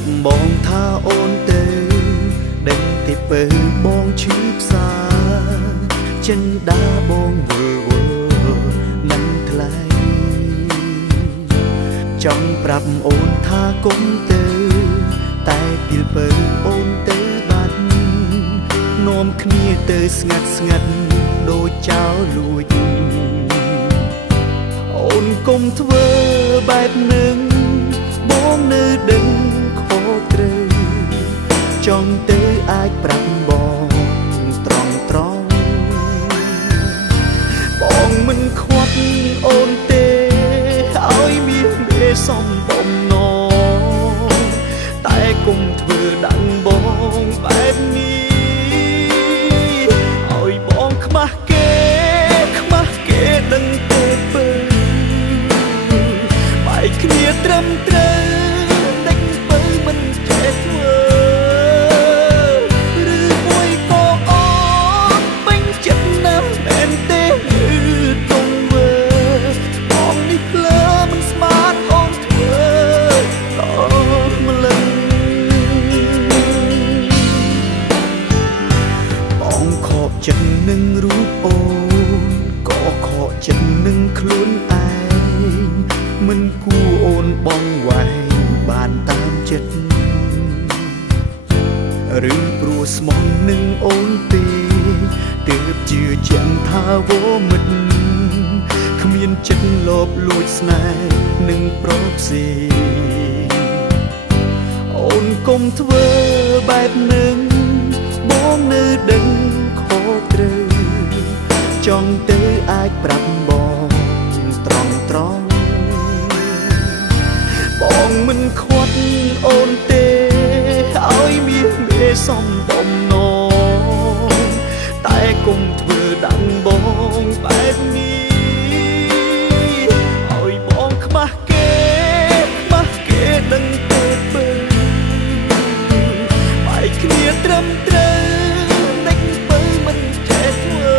ប់បងថាអូនទៅដឹងទីពើបងឈឺផ្សាចិនដាបងវល់មិនថ្លៃចង់ប្រាប់អូនថាគុំទៅតែពីពើអូនទៅបាត់នាំគ្នាទៅស្ងាត់ដូចចោលលួចអូនគុំធ្វើបែបនឹងបងនៅដឹងខុសត្រូវចង់ទៅអាចប្រាប់បងត្រង់បងមិនខ្វាត់អូនទេឲ្យមានមេសំបំណងតែគុំធ្វើដឹងបងបែបនេះឲ្យបងខ្មាស់គេដឹងទេពើបែកគ្នាត្រឹមត្រូវដេញពើមិនចេះធ្វើឬមួយក៏អូនពេញចិត្តណាស់មែនទេឬទង្វើបងនេះភ្លើមិនស្មានអូនធ្វើដល់ម្លឹងបងខកចិត្តនឹងរូបអូនក៏ខកចិត្តនឹងខ្លួនឯងមិនគួរអូនបងវែងបានតាមចិត្តឬព្រោះស្មោះនឹងអូនទេទើបជឿជាក់ថាវមិត្តគ្មានចិត្តលោភលួចស្នេហ៍នឹងប្រផ្សេងអូនគុំធ្វើបែបនឹងបងនៅដឹងខុសត្រូវចង់ទៅអាចប្រាប់បងត្រង់បងមិនខ្វាត់អូនទេឲ្យមានមេសំបំណងតែគុំធ្វើដឹងបងបែបនេះឲ្យបងខ្មាស់គេដឹងទេពើបែកគ្នាត្រឹមត្រូវដេញពើមិនចេះធ្វើ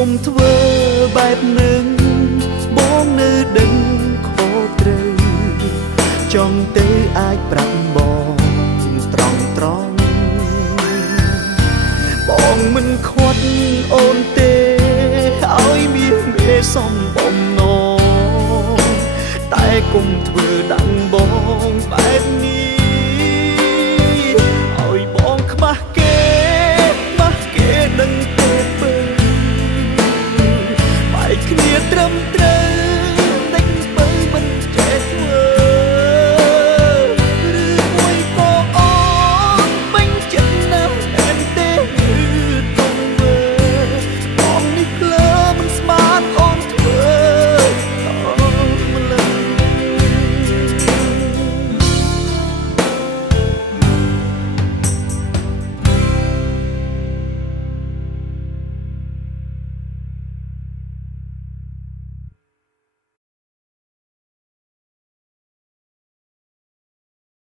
គុំធ្វើបែបនឹងបងនៅដឹងខុសត្រូវចង់ទៅអាចប្រាប់បងត្រង់បងមិនខ្វាត់អូនទេឲ្យមានមេសំបំណងតែគុំធ្វើដឹងបងបែបនេះ